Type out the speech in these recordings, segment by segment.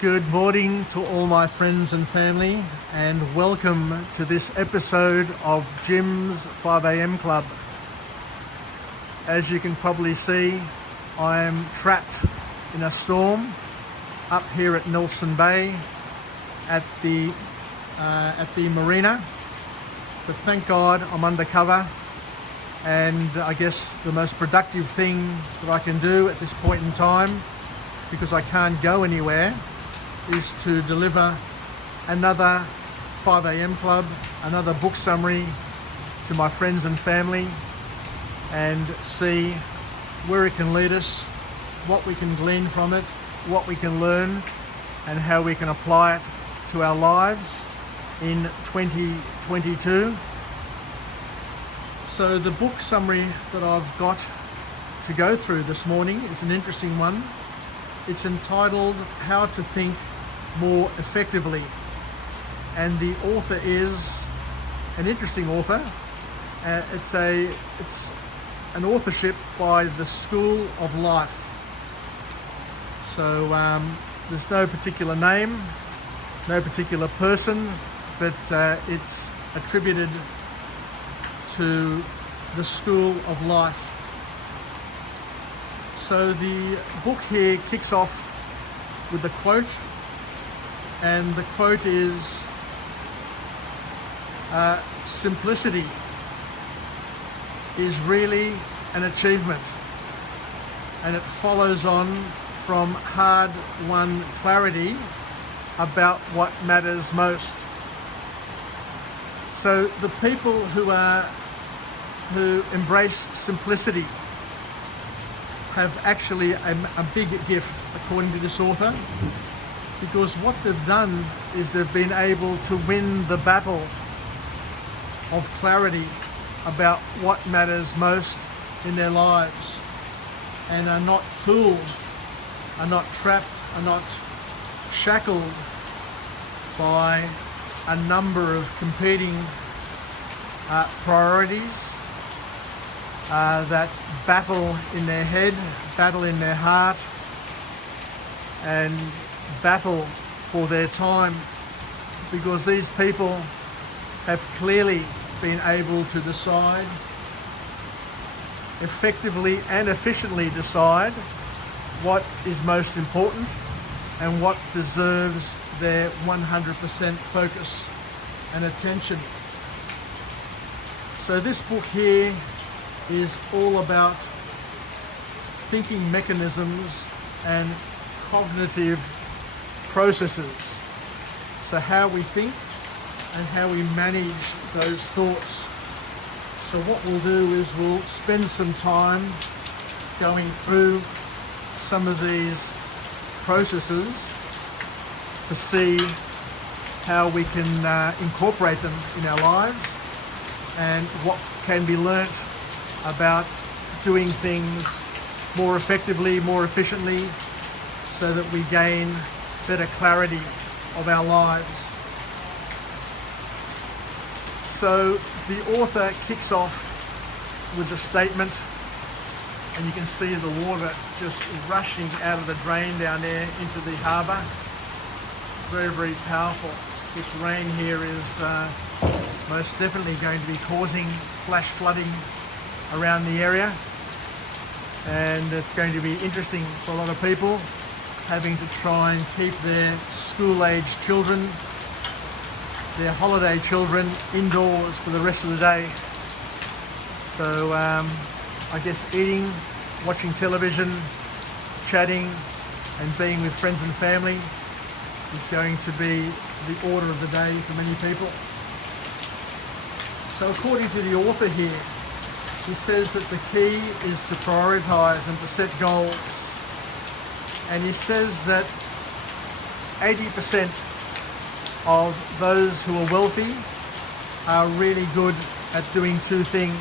Good morning to all my friends and family, and welcome to this episode of Jim's 5am Club. As you can probably see, I am trapped in a storm up here at Nelson Bay at the Marina, but thank God I'm under cover, and I guess the most productive thing that I can do at this point in time, because I can't go anywhere, is to deliver another 5am Club, another book summary to my friends and family, and see where it can lead us, what we can glean from it, what we can learn, and how we can apply it to our lives in 2022. So the book summary that I've got to go through this morning is an interesting one. It's entitled How to Think More Effectively, and the author is an interesting author. It's an authorship by the School of Life. So there's no particular name, no particular person, but it's attributed to the School of Life. So the book here kicks off with a quote, and the quote is, simplicity is really an achievement, and it follows on from hard-won clarity about what matters most. So the people who embrace simplicity have actually a big gift, according to this author, because what they've done is they've been able to win the battle of clarity about what matters most in their lives, and are not fooled, are not trapped, are not shackled by a number of competing priorities that battle in their head, battle in their heart, and battle for their time, because these people have clearly been able to decide, effectively and efficiently decide, what is most important and what deserves their 100% focus and attention. So this book here is all about thinking mechanisms and cognitive processes. So how we think and how we manage those thoughts. So what we'll do is we'll spend some time going through some of these processes to see how we can incorporate them in our lives, and what can be learnt about doing things more effectively, more efficiently, so that we gain better clarity of our lives. So the author kicks off with a statement, and you can see the water just rushing out of the drain down there into the harbour. Very, very powerful. This rain here is most definitely going to be causing flash flooding around the area, and it's going to be interesting for a lot of people having to try and keep their school-aged children, their holiday children, indoors for the rest of the day. So I guess eating, watching television, chatting and being with friends and family is going to be the order of the day for many people. So according to the author here, he says that the key is to prioritise and to set goals. And he says that 80% of those who are wealthy are really good at doing two things.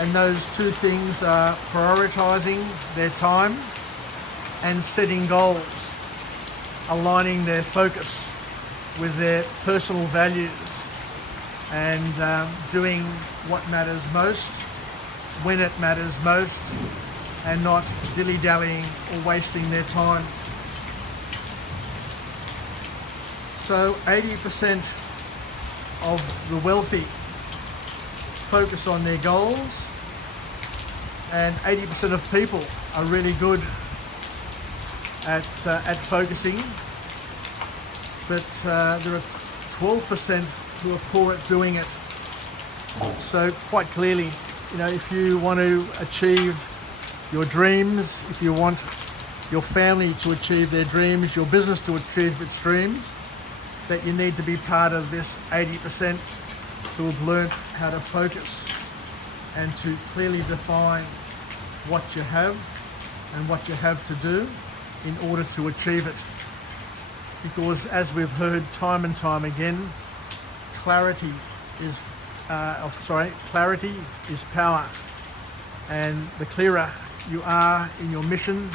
And those two things are prioritising their time and setting goals, aligning their focus with their personal values, and doing what matters most, when it matters most, and not dilly-dallying or wasting their time. So 80% of the wealthy focus on their goals, and 80% of people are really good at focusing, but there are 12% who are poor at doing it. So quite clearly, you know, if you want to achieve your dreams, if you want your family to achieve their dreams, your business to achieve its dreams, that you need to be part of this 80% who have learned how to focus and to clearly define what you have and what you have to do in order to achieve it. Because as we've heard time and time again, clarity is power. And the clearer you are in your mission,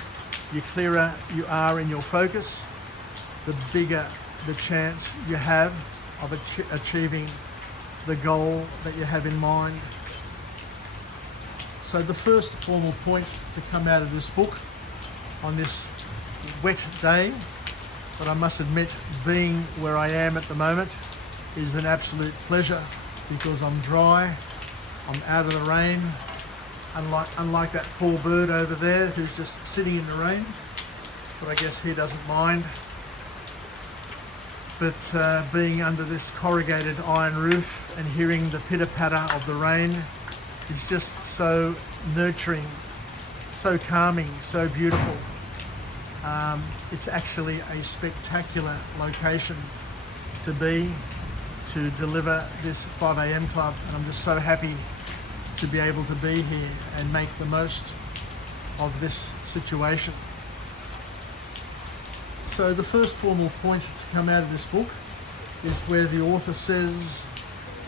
the clearer you are in your focus, the bigger the chance you have of achieving the goal that you have in mind. So the first formal point to come out of this book on this wet day, but I must admit, being where I am at the moment is an absolute pleasure, because I'm dry, I'm out of the rain, unlike that poor bird over there who's just sitting in the rain, but I guess he doesn't mind. But being under this corrugated iron roof and hearing the pitter-patter of the rain is just so nurturing, so calming, so beautiful. It's actually a spectacular location to be, to deliver this 5 a.m. club, and I'm just so happy to be able to be here and make the most of this situation. So the first formal point to come out of this book is where the author says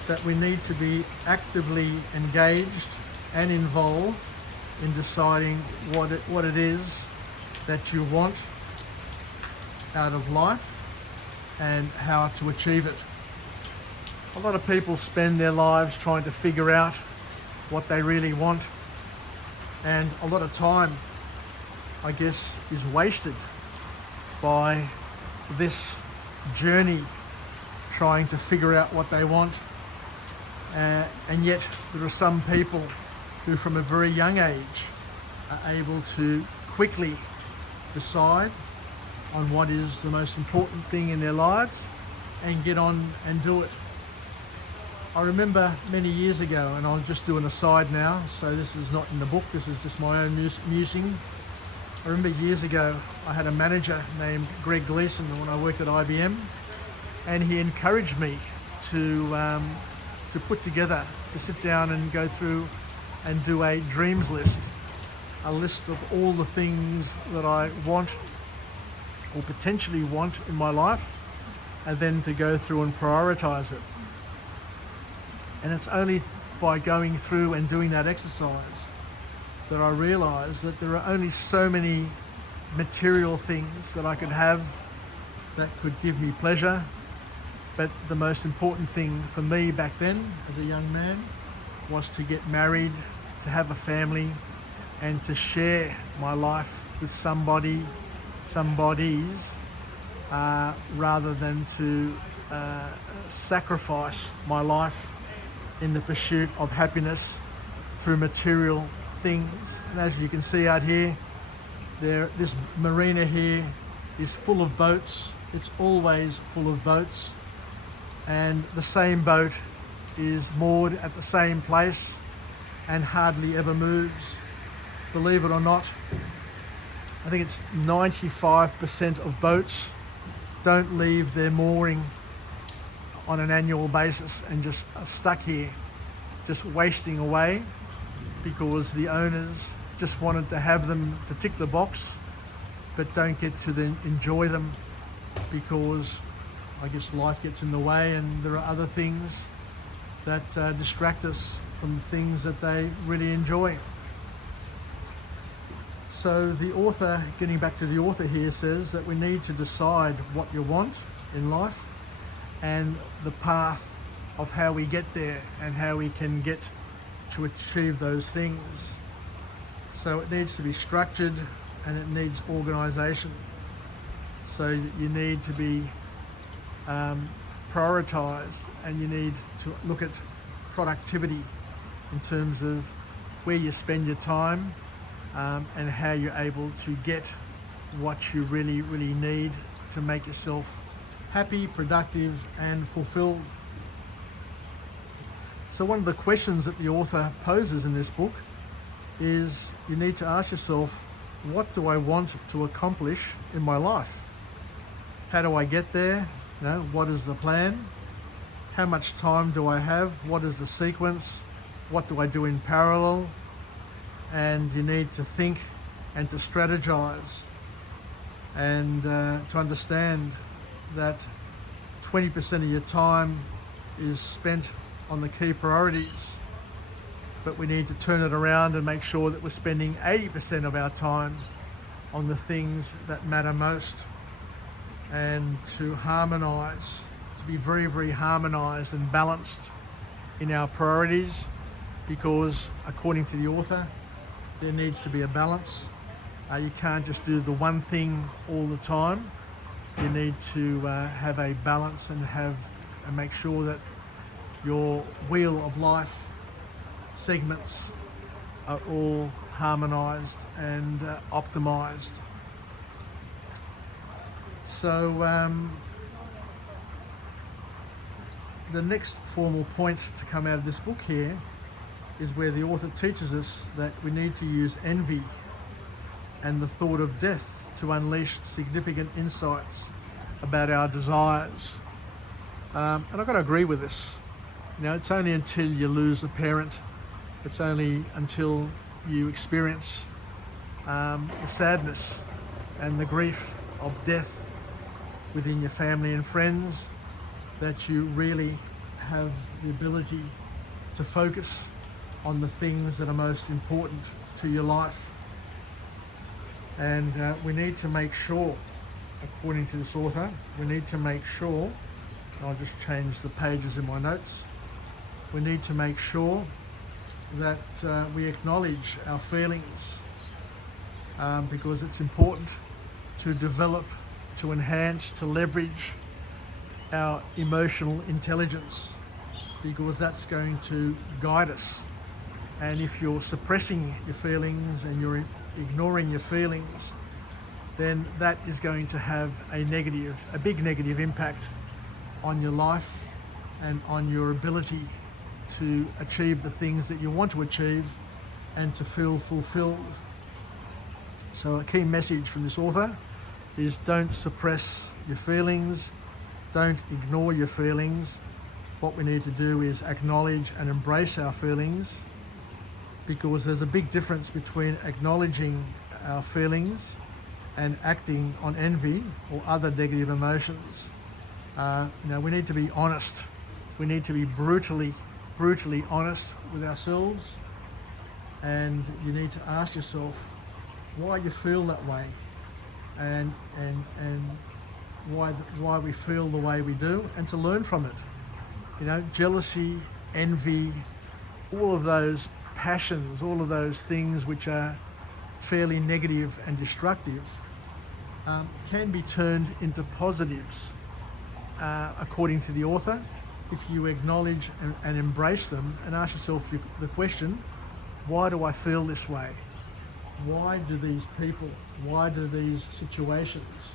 that we need to be actively engaged and involved in deciding what it is that you want out of life and how to achieve it. A lot of people spend their lives trying to figure out what they really want, and a lot of time, I guess, is wasted by this journey trying to figure out what they want. And yet there are some people who from a very young age are able to quickly decide on what is the most important thing in their lives and get on and do it. I remember many years ago, and I'll just do an aside now, so this is not in the book, this is just my own musing. I remember years ago I had a manager named Gleason when I worked at IBM, and he encouraged me to put together, to sit down and go through and do a dreams list, a list of all the things that I want or potentially want in my life, and then to go through and prioritize it. And it's only by going through and doing that exercise that I realised that there are only so many material things that I could have that could give me pleasure. But the most important thing for me back then, as a young man, was to get married, to have a family, and to share my life with somebodies, rather than to sacrifice my life in the pursuit of happiness through material things. And as you can see out here, this marina here is full of boats. It's always full of boats, and the same boat is moored at the same place and hardly ever moves. Believe it or not, I think it's 95% of boats don't leave their mooring on an annual basis and just are stuck here, just wasting away, because the owners just wanted to have them to tick the box, but don't get to then enjoy them because I guess life gets in the way and there are other things that distract us from the things that they really enjoy. So the author, getting back to the author here, says that we need to decide what you want in life and the path of how we get there and how we can get to achieve those things. So it needs to be structured and it needs organisation. So you need to be prioritised, and you need to look at productivity in terms of where you spend your time and how you're able to get what you really, really need to make yourself happy, productive and fulfilled. So one of the questions that the author poses in this book is you need to ask yourself, what do I want to accomplish in my life? How do I get there? What is the plan? How much time do I have? What is the sequence? What do I do in parallel? And you need to think and to strategize and to understand that 20% of your time is spent on the key priorities, but we need to turn it around and make sure that we're spending 80% of our time on the things that matter most, and to harmonize, to be very, very harmonized and balanced in our priorities, because according to the author, there needs to be a balance. You can't just do the one thing all the time. You need to have a balance and make sure that your wheel of life segments are all harmonized and optimized. So the next formal point to come out of this book here is where the author teaches us that we need to use envy and the thought of death to unleash significant insights about our desires. And I've got to agree with this. It's only until you lose a parent, it's only until you experience the sadness and the grief of death within your family and friends that you really have the ability to focus on the things that are most important to your life. And we need to make sure, according to this author, we need to make sure, and I'll just change the pages in my notes, we need to make sure that we acknowledge our feelings because it's important to develop, to enhance, to leverage our emotional intelligence, because that's going to guide us. And if you're suppressing your feelings and you're ignoring your feelings, then that is going to have a big negative impact on your life and on your ability to achieve the things that you want to achieve and to feel fulfilled. So a key message from this author is don't suppress your feelings, don't ignore your feelings. What we need to do is acknowledge and embrace our feelings, because there's a big difference between acknowledging our feelings and acting on envy or other negative emotions. We need to be honest. We need to be brutally honest with ourselves, and you need to ask yourself why you feel that way, and why we feel the way we do, and to learn from it. Jealousy, envy, all of those passions, all of those things which are fairly negative and destructive can be turned into positives, according to the author, if you acknowledge and embrace them and ask yourself the question, why do I feel this way? Why do these people, why do these situations,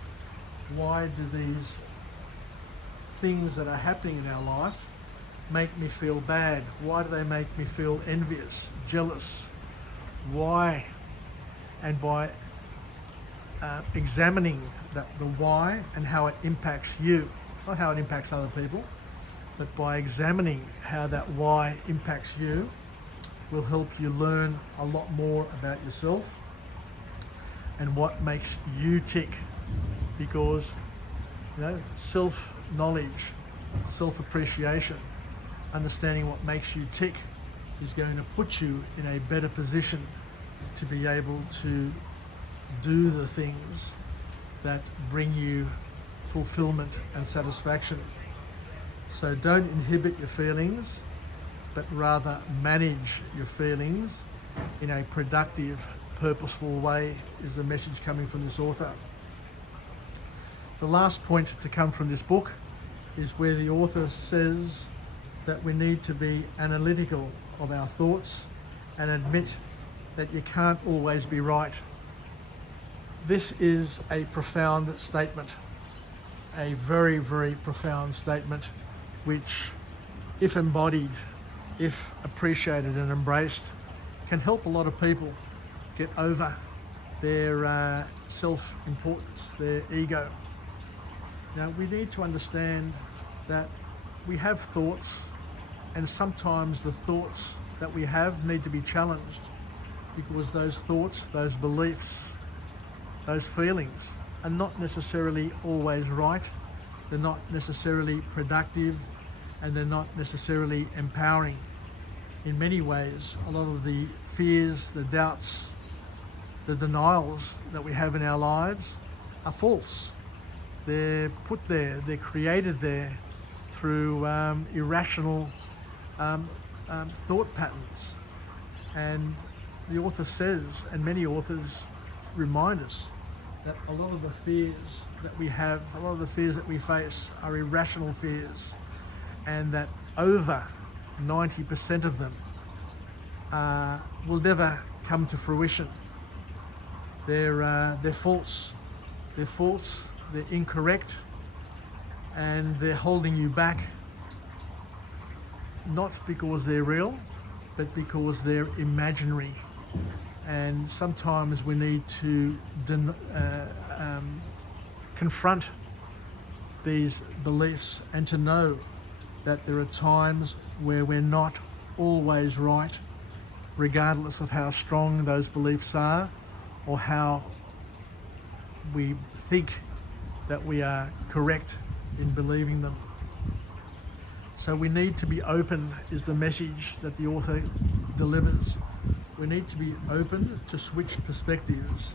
why do these things that are happening in our life make me feel bad? Why do they make me feel envious, jealous? Why? And by examining the why and how it impacts you, not how it impacts other people, but by examining how that why impacts you, will help you learn a lot more about yourself and what makes you tick. Because self-knowledge, self-appreciation, understanding what makes you tick is going to put you in a better position to be able to do the things that bring you fulfillment and satisfaction. So don't inhibit your feelings, but rather manage your feelings in a productive, purposeful way, is the message coming from this author. The last point to come from this book is where the author says that we need to be analytical of our thoughts and admit that you can't always be right. This is a profound statement, a very, very profound statement, which, if embodied, if appreciated and embraced, can help a lot of people get over their self-importance, their ego. Now, we need to understand that we have thoughts, and sometimes the thoughts that we have need to be challenged, because those thoughts, those beliefs, those feelings are not necessarily always right. They're not necessarily productive, and they're not necessarily empowering. In many ways, a lot of the fears, the doubts, the denials that we have in our lives are false. They're put there, they're created there through irrational thought patterns. And the author says, and many authors remind us, that a lot of the fears that we have, a lot of the fears that we face are irrational fears, and that over 90% of them will never come to fruition. They're false. They're false, they're incorrect, and they're holding you back, not because they're real, but because they're imaginary. And sometimes we need to confront these beliefs and to know that there are times where we're not always right, regardless of how strong those beliefs are or how we think that we are correct in believing them. So we need to be open, is the message that the author delivers. We need to be open to switch perspectives,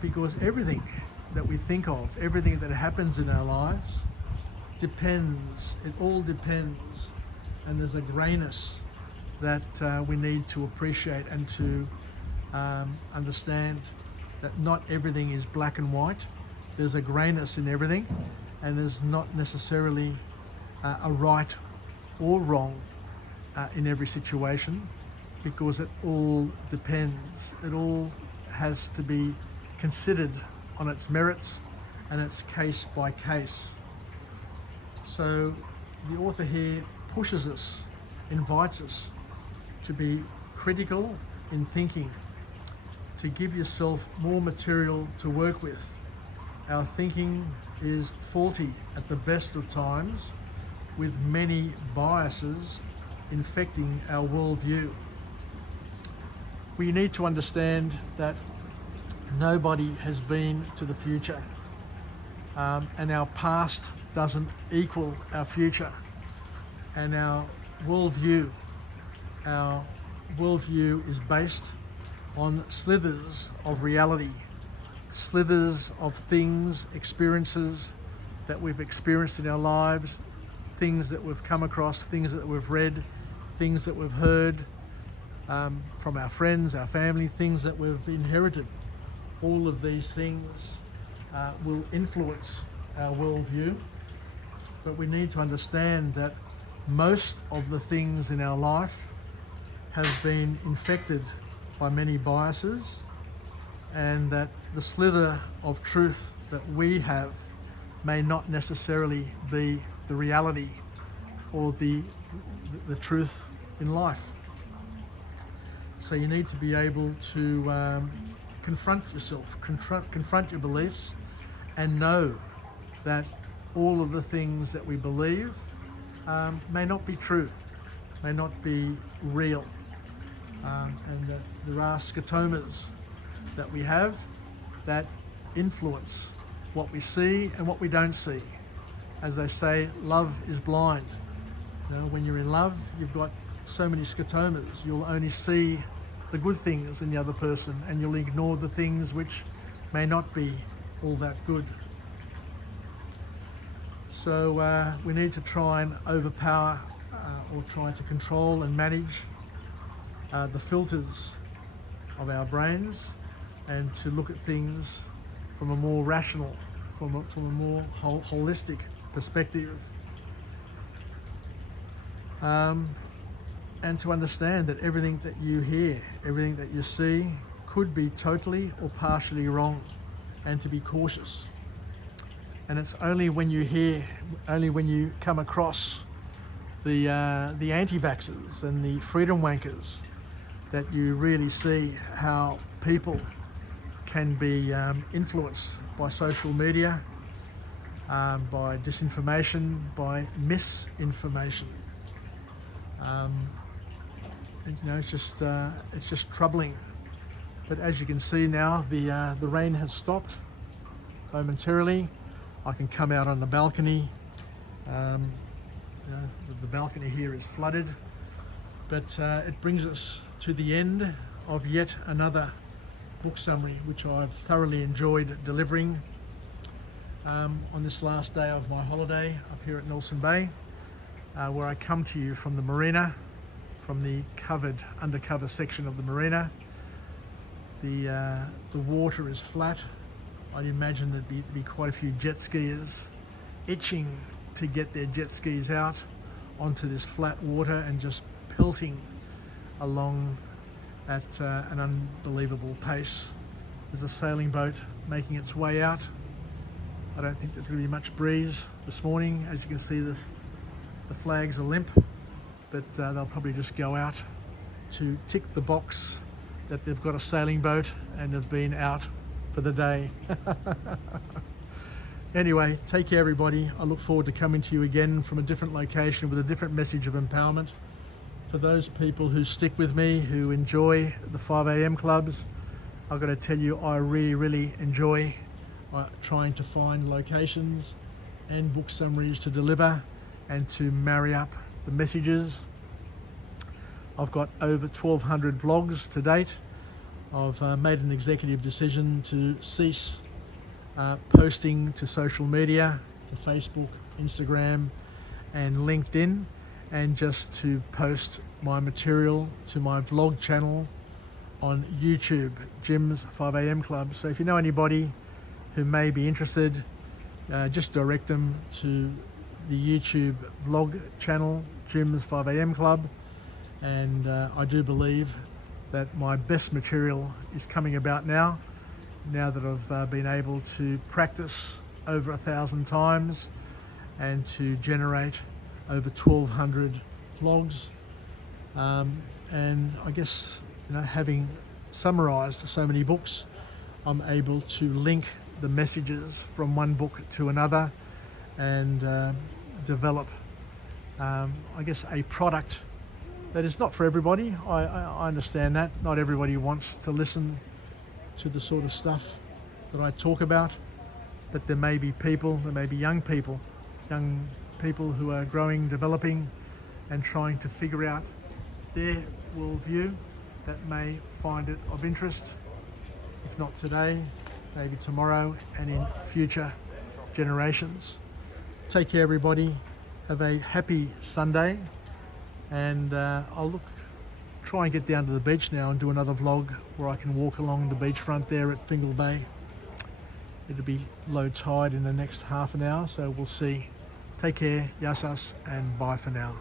because everything that we think of, everything that happens in our lives depends, it all depends, and there's a greyness that we need to appreciate and to understand that not everything is black and white. There's a greyness in everything, and there's not necessarily a right or wrong in every situation, because it all depends. It all has to be considered on its merits and it's case by case. So the author here pushes us, invites us to be critical in thinking, to give yourself more material to work with. Our thinking is faulty at the best of times, with many biases infecting our worldview. We need to understand that nobody has been to the future, and our past doesn't equal our future. And our worldview is based on slithers of reality, slithers of things, experiences that we've experienced in our lives, things that we've come across, things that we've read, things that we've heard from our friends, our family, things that we've inherited. All of these things will influence our worldview, but we need to understand that most of the things in our life have been infected by many biases, and that the slither of truth that we have may not necessarily be the reality or the truth in life. So you need to be able to confront yourself, confront your beliefs, and know that all of the things that we believe may not be true, may not be real, and that there are scotomas that we have that influence what we see and what we don't see. As they say, love is blind. You know, when you're in love, you've got so many scotomas. You'll only see the good things in the other person, and you'll ignore the things which may not be all that good. So we need to try and overpower or try to control and manage the filters of our brains, and to look at things from a more rational, from a more holistic perspective. And to understand that everything that you hear, everything that you see could be totally or partially wrong, and to be cautious. And it's only when you hear, only when you come across the anti-vaxxers and the freedom wankers that you really see how people can be influenced by social media, by disinformation, by misinformation. It's just troubling. But as you can see now, the rain has stopped momentarily. I can come out on the balcony. The balcony here is flooded, but it brings us to the end of yet another book summary, which I've thoroughly enjoyed delivering on this last day of my holiday up here at Nelson Bay, where I come to you from the Marina, from the undercover section of the Marina. The water is flat. I'd imagine there'd be quite a few jet skiers itching to get their jet skis out onto this flat water and just pelting along at an unbelievable pace. There's a sailing boat making its way out. I don't think there's going to be much breeze this morning. As you can see, the flags are limp, but they'll probably just go out to tick the box that they've got a sailing boat and have been out for the day. Anyway, take care everybody. I look forward to coming to you again from a different location with a different message of empowerment. For those people who stick with me, who enjoy the 5 a.m. clubs, I've got to tell you, I really enjoy trying to find locations and book summaries to deliver and to marry up the messages. I've got over 1,200 vlogs to date. I've made an executive decision to cease posting to social media, to Facebook, Instagram and LinkedIn, and just to post my material to my vlog channel on YouTube, Jim's 5 a.m. Club. So if you know anybody who may be interested, just direct them to the YouTube vlog channel, Jim's 5 a.m. Club. And I do believe that my best material is coming about now that I've been able to practice over 1,000 times and to generate over 1,200 vlogs. And I guess, having summarized so many books, I'm able to link the messages from one book to another and develop, I guess, a product that is not for everybody. I understand that. Not everybody wants to listen to the sort of stuff that I talk about, but there may be people, there may be young people who are growing, developing and trying to figure out their worldview that may find it of interest, if not today, maybe tomorrow and in future generations. Take care everybody, have a happy Sunday, and I'll try and get down to the beach now and do another vlog where I can walk along the beachfront there at Fingal Bay. It'll be low tide in the next half an hour, so we'll see. Take care, yasas, and bye for now.